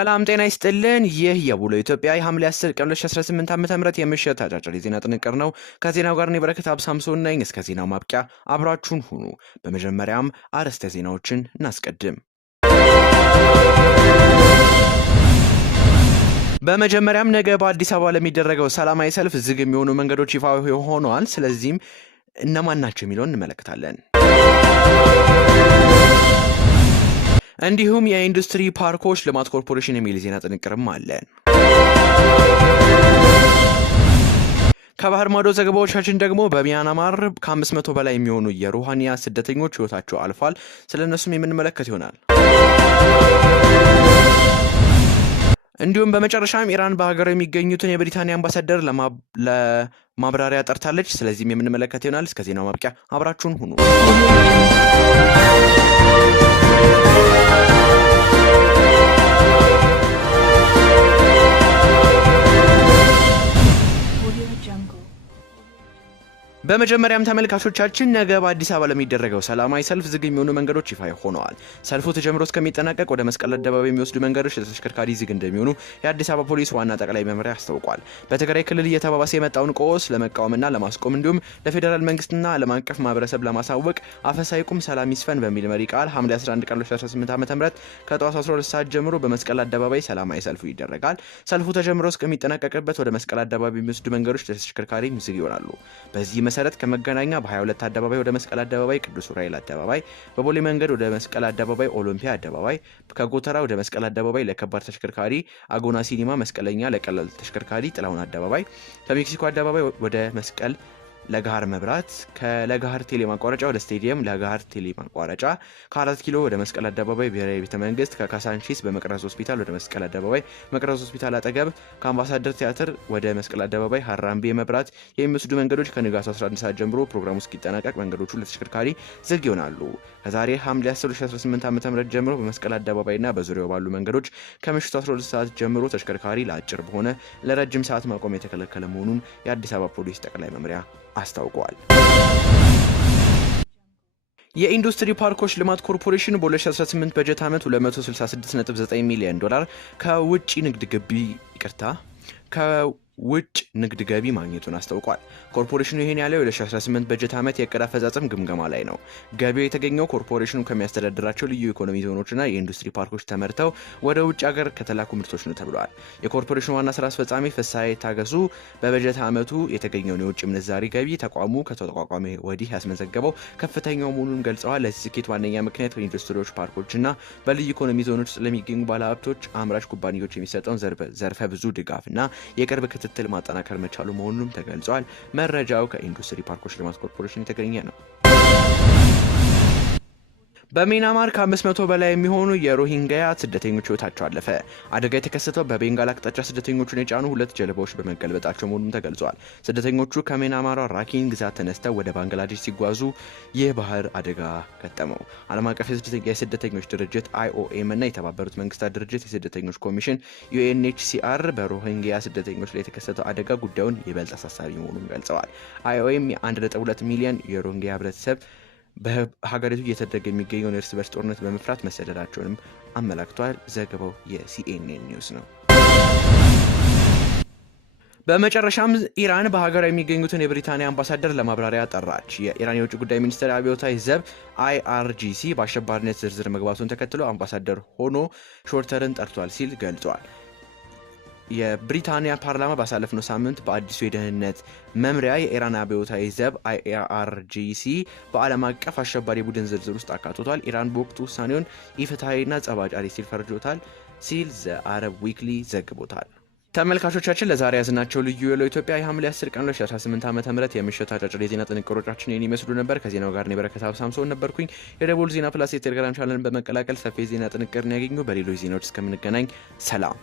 ሰላም ጤና ይስጥልን። ይህ የቡሎ ኢትዮጵያ የሐምሌ 10 ቀን 2018 ዓ.ም የምሽት አጫጭር የዜና ጥንቅር ነው። ከዜናው ጋር እኔ በረከት አብሳምሶን ነኝ። እስከ ዜናው ማብቂያ አብራችሁን ሁኑ። በመጀመሪያም አርዕስተ ዜናዎችን እናስቀድም። በመጀመሪያም ነገ በአዲስ አበባ ለሚደረገው ሰላማዊ ሰልፍ ዝግ የሚሆኑ መንገዶች ይፋ ሆነዋል። ስለዚህም እነማን ናቸው የሚለውን እንመለከታለን። እንዲሁም የኢንዱስትሪ ፓርኮች ልማት ኮርፖሬሽን የሚል ዜና ጥንቅርም አለን። ከባህር ማዶ ዘገባዎቻችን ደግሞ በሚያንማር ከ500 በላይ የሚሆኑ የሮሃንያ ስደተኞች ህይወታቸው አልፏል። ስለነሱም የምንመለከት ይሆናል። እንዲሁም በመጨረሻም ኢራን በሀገር የሚገኙትን የብሪታንያ አምባሳደር ለማብራሪያ ጠርታለች። ስለዚህም የምንመለከት ይሆናል። እስከ ዜናው ማብቂያ አብራችሁን ሁኑ። በመጀመሪያም ተመልካቾቻችን ነገ በአዲስ አበባ ለሚደረገው ሰላማዊ ሰልፍ ዝግ የሚሆኑ መንገዶች ይፋ ሆነዋል። ሰልፉ ተጀምሮ እስከሚጠናቀቅ ወደ መስቀል አደባባይ የሚወስዱ መንገዶች ለተሽከርካሪ ዝግ እንደሚሆኑ የአዲስ አበባ ፖሊስ ዋና ጠቅላይ መምሪያ አስታውቋል። በትግራይ ክልል እየተባባሰ የመጣውን ቀውስ ለመቃወምና ለማስቆም እንዲሁም ለፌዴራል መንግስትና ዓለም አቀፍ ማህበረሰብ ለማሳወቅ አፈሳ ይቁም ሰላም ይስፈን በሚል መሪ ቃል ሐምሌ 11 ቀን 2018 ዓ.ም ከጠዋቱ 12 ሰዓት ጀምሮ በመስቀል አደባባይ ሰላማዊ ሰልፉ ይደረጋል። ሰልፉ ተጀምሮ እስከሚጠናቀቅበት ወደ መስቀል አደባባይ የሚወስዱ መንገዶች ለተሽከርካሪ ዝግ ይሆናሉ። በዚህ መሰረት ከመገናኛ በ22 አደባባይ ወደ መስቀል አደባባይ ቅዱስ ዑራኤል አደባባይ፣ በቦሌ መንገድ ወደ መስቀል አደባባይ ኦሎምፒያ አደባባይ፣ ከጎተራ ወደ መስቀል አደባባይ ለከባድ ተሽከርካሪ አጎና ሲኒማ መስቀለኛ፣ ለቀላል ተሽከርካሪ ጥላሁን አደባባይ፣ ከሜክሲኮ አደባባይ ወደ መስቀል ለጋር መብራት፣ ከለጋር ቴሌ ማቋረጫ ወደ ስቴዲየም ለጋር ቴሌ ማቋረጫ፣ ከ4 ኪሎ ወደ መስቀል አደባባይ ብሔራዊ ቤተ መንግስት፣ ከካሳንቺስ በመቅረዝ ሆስፒታል ወደ መስቀል አደባባይ መቅረዝ ሆስፒታል አጠገብ፣ ከአምባሳደር ቲያትር ወደ መስቀል አደባባይ ሀራምቤ መብራት የሚወስዱ መንገዶች ከንጋቱ 11 ሰዓት ጀምሮ ፕሮግራሙ እስኪጠናቀቅ መንገዶቹ ለተሽከርካሪ ዝግ ይሆናሉ። ከዛሬ ሐምሌ 10 2018 ዓ.ም ጀምሮ በመስቀል አደባባይና በዙሪያው ባሉ መንገዶች ከምሽቱ 12 ሰዓት ጀምሮ ተሽከርካሪ ለአጭር በሆነ ለረጅም ሰዓት ማቆም የተከለከለ መሆኑን የአዲስ አበባ ፖሊስ ጠቅላይ መምሪያ አስታውቋል። የኢንዱስትሪ ፓርኮች ልማት ኮርፖሬሽን በ2018 በጀት ዓመት $266.9 ሚሊዮን ከውጭ ንግድ ገቢ ማግኘቱን አስታውቋል። ኮርፖሬሽኑ ይህን ያለው የ2018 በጀት ዓመት የዕቅድ አፈጻጸም ግምገማ ላይ ነው። ገቢው የተገኘው ኮርፖሬሽኑ ከሚያስተዳድራቸው ልዩ ኢኮኖሚ ዞኖችና የኢንዱስትሪ ፓርኮች ተመርተው ወደ ውጭ ሀገር ከተላኩ ምርቶች ነው ተብሏል። የኮርፖሬሽኑ ዋና ስራ አስፈጻሚ ፍሳሐ ታገሱ በበጀት ዓመቱ የተገኘውን የውጭ ምንዛሪ ገቢ ተቋሙ ከተቋቋመ ወዲህ ያስመዘገበው ከፍተኛው መሆኑን ገልጸዋል። ለዚህ ስኬት ዋነኛ ምክንያት በኢንዱስትሪዎች ፓርኮችና በልዩ ኢኮኖሚ ዞኖች ስለሚገኙ ባለሀብቶች፣ አምራች ኩባንያዎች የሚሰጠውን ዘርፈ ብዙ ድጋፍና የቅርብ ክትትል ማጠናከር መቻሉ መሆኑንም ተገልጿል። መረጃው ከኢንዱስትሪ ፓርኮች ልማት ኮርፖሬሽን የተገኘ ነው። በሚያንማር ከ500 በላይ የሚሆኑ የሮሂንግያ ስደተኞች ህይወታቸው አለፈ። አደጋ የተከሰተው በቤንጋል አቅጣጫ ስደተኞቹን የጫኑ 2 ጀልባዎች በመገልበጣቸው መሆኑን ተገልጿል። ስደተኞቹ ከሚያንማር ራኪን ግዛት ተነስተው ወደ ባንግላዴሽ ሲጓዙ ይህ ባህር አደጋ ገጠመው። ዓለም አቀፍ የስደተኞች ድርጅት IOM እና የተባበሩት መንግስታት ድርጅት የስደተኞች ኮሚሽን UNHCR በሮሂንግያ ስደተኞች ላይ የተከሰተው አደጋ ጉዳዩን ይበልጥ አሳሳቢ መሆኑን ገልጸዋል። IOM የ1.2 ሚሊዮን የሮሂንግያ ህብረተሰብ በሀገሪቱ እየተደረገ የሚገኘውን እርስ በርስ ጦርነት በመፍራት መሰደዳቸውንም አመላክቷል። ዘገባው የCNN ኒውስ ነው። በመጨረሻም ኢራን በሀገር የሚገኙትን የብሪታንያ አምባሳደር ለማብራሪያ ጠራች። የኢራን የውጭ ጉዳይ ሚኒስትር አብዮታዊ ዘብ IRGC በአሸባሪነት ዝርዝር መግባቱን ተከትሎ አምባሳደር ሆኖ ሾርተርን ጠርቷል ሲል ገልጿል። የብሪታንያ ፓርላማ ባሳለፍነው ሳምንት በአዲሱ የደህንነት መምሪያ የኢራን አብዮታዊ ዘብ IRGC በዓለም አቀፍ አሸባሪ ቡድን ዝርዝር ውስጥ አካቶቷል። ኢራን በወቅቱ ውሳኔውን ኢፍትሐዊና ጸባጫሪ ሲል ፈርጆታል ሲል ዘ አረብ ዊክሊ ዘግቦታል። ተመልካቾቻችን ለዛሬ ያዝናቸው ልዩ የኢትዮጵያ የሐምሌ 10 ቀን 2018 ዓ.ም የምሽት አጫጭር የዜና ጥንቅሮቻችን ይህን ይመስሉ ነበር። ከዜናው ጋር እኔ በረከት አብሳምሶን ነበርኩኝ። የደቡል ዜና ፕላስ የቴሌግራም ቻናልን በመቀላቀል ሰፊ የዜና ጥንቅርን ያገኙ። በሌሎች ዜናዎች እስከምንገናኝ ሰላም።